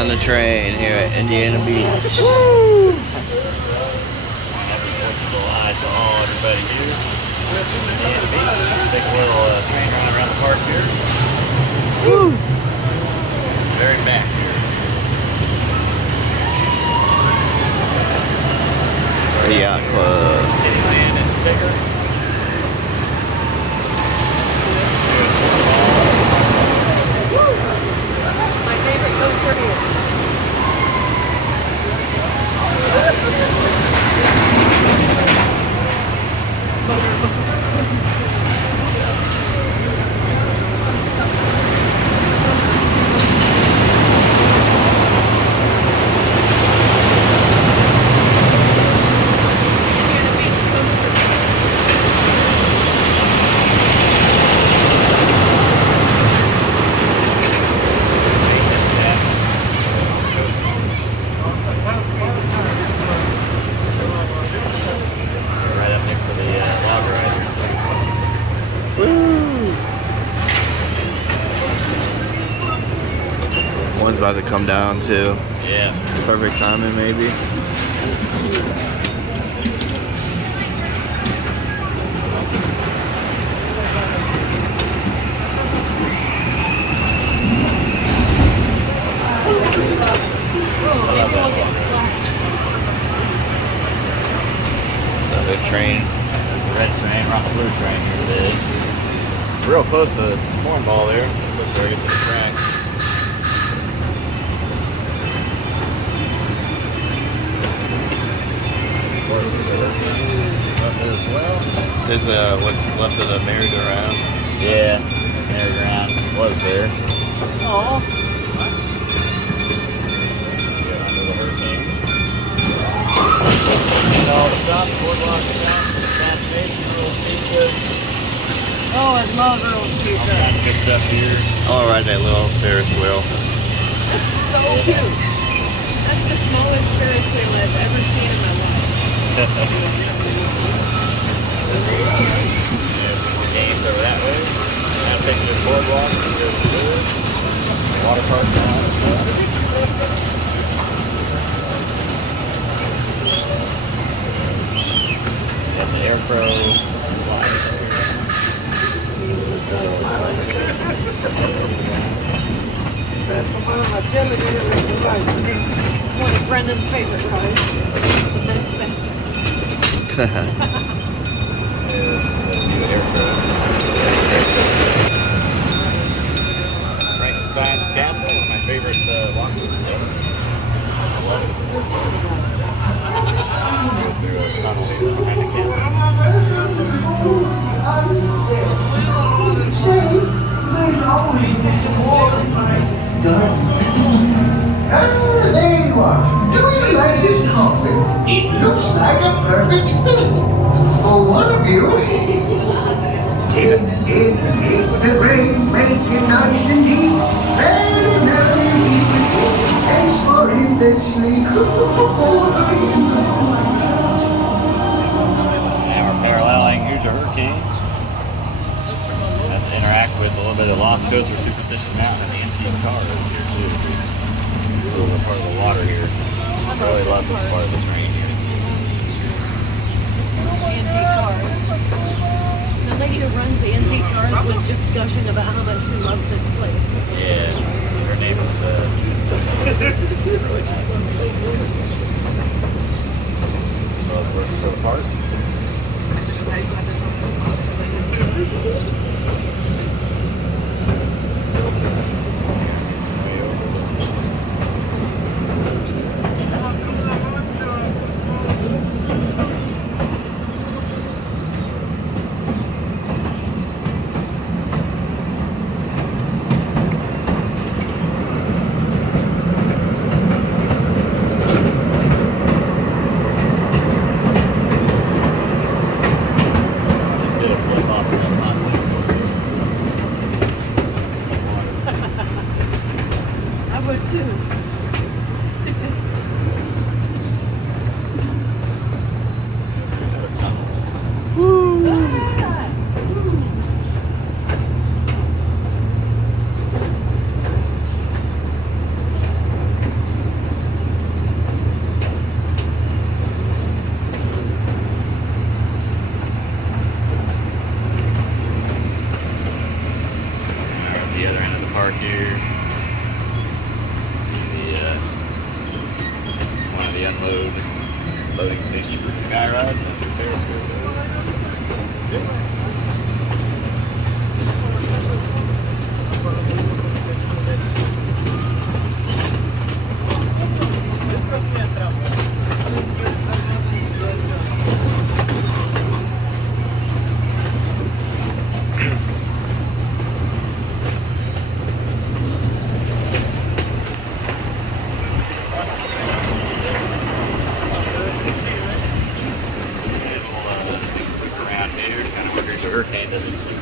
on the train here at Indiana Beach. Woo! Happy 4th of July to all everybody here. Indiana Beach. Take a little train run around the park here. Woo! Very back here. The Yacht Club. Kittyland and Tigger. My favorite coaster here. Indiana Beach coaster. Right up next to the log ride. Woo! One's about to come down too. Yeah. Perfect timing, maybe. Everyone gets splashed. Another train. There's the red train. We're on the blue train here today. Real close to the cornball there. Close to where I get to the track. Of course, there's the hurricane up there as well. There's what's left of the merry-go-round. Yeah, merry-go-round was there. Oh, Get under the hurricane. And all the shops, boardwalk shops, fascination, Earl's Pizza, oh, I love Earl's all Pizza. kinds of good stuff here. I'll ride that little Ferris wheel. That's so cute. That's the smallest Ferris wheel I've ever seen in my life. Yeah, some more games over that way. Now taking the boardwalk, there's the river, water park and all that stuff. Got the Aircrow. One of Brendan's favorite cars. There's the new Aircrow. Frankenstein's Castle, one of my favorite walkthroughs ever. I love it. Go through a tunnel here behind the Ah, there you are. Do you like this coffin? It looks like a perfect fit for one of you. Dig, the brave make it nice and deep. Very nice. Thanks for endlessly. And we're paralleling Hoosier Hurricane. That's to interact with a little bit of Lost Coast or Superstition Mountain and the antique cars here too. A little bit part of the water here. I really love this part of the train here. Antique cars. The lady who runs the antique cars was just gushing about how much she loves this place. Yeah, her name was Susan. Really nice. So let's work for the park. Way over. hurricane doesn't sleep.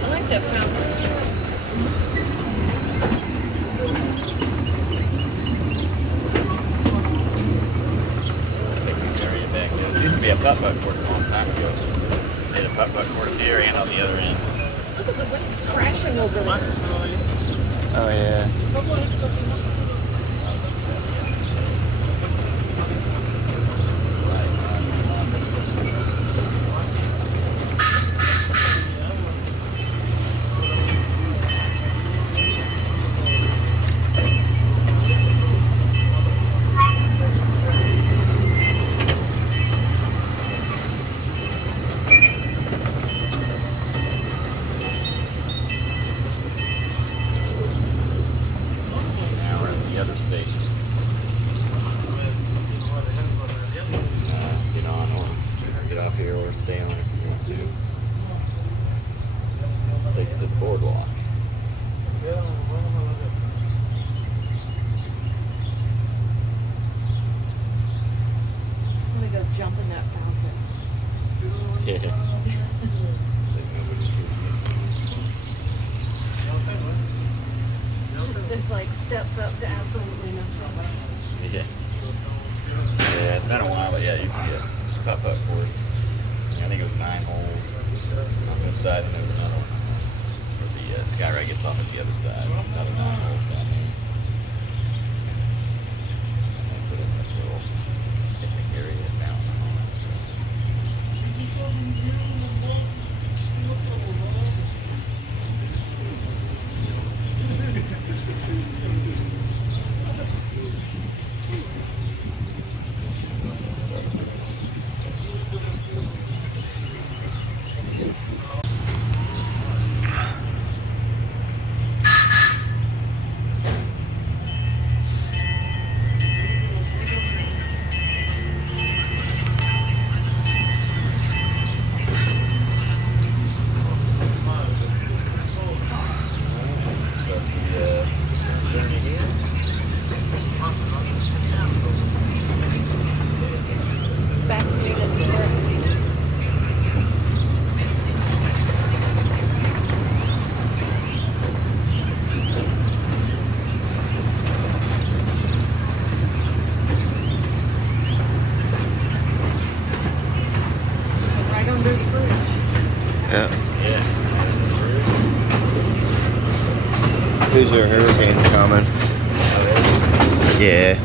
I like that fountain. Area back there. There used to be a putt-putt course a long time ago. They had a putt-putt course here and on the other end. Look at the waves crashing over there. Oh yeah. Now we're at the other station. Get on or get off here or stay on if you want to. Let's take it to the boardwalk. I'm gonna go jump in that fountain. Yeah. There's like steps up to absolutely nothing. Yeah. Yeah, it's been a while, but yeah, it used to be a putt-putt course. I think it was 9 holes on this side, and there was another one where the Skyride gets off at the other side. Another 9 holes down there. And they put in this little picnic area fountain and all that stuff. It's back to the start. Right under the bridge. Yeah. Yeah. Who's your hurricanes coming? Yeah.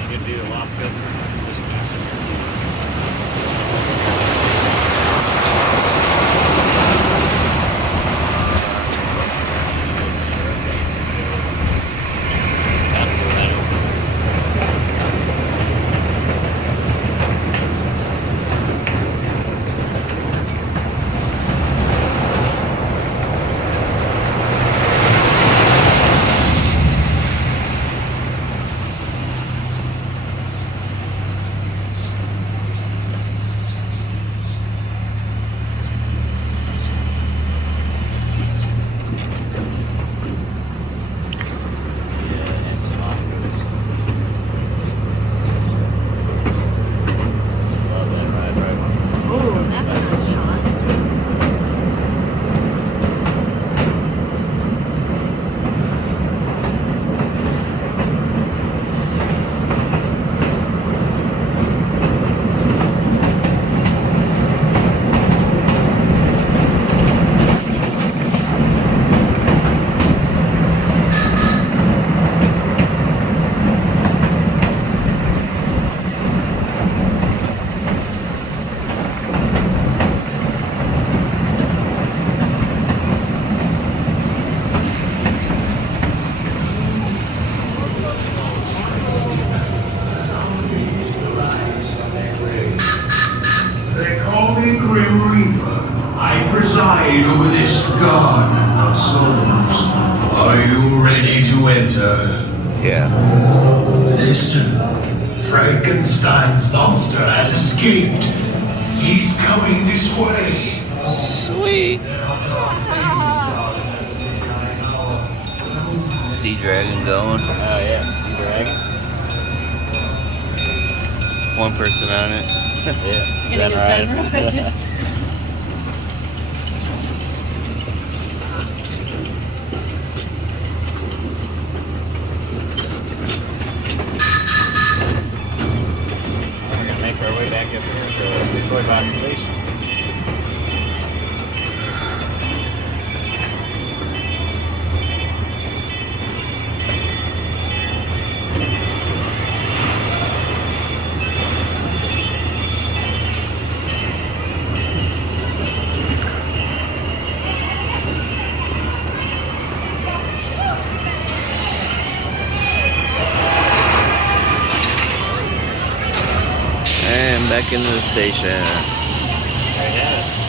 You could do the Las Vegas. Oh, that's a nice shot. They call me Grim Reaper. I preside over this garden of souls. Are you ready to enter? Yeah. Listen, Frankenstein's monster has escaped. He's coming this way. Sweet. Sea dragon going. Oh yeah, sea dragon. One person on it. Yeah. Gonna get sunrise. We're gonna make our way back up here to the Toy Box Station. And back into the station. There you have it.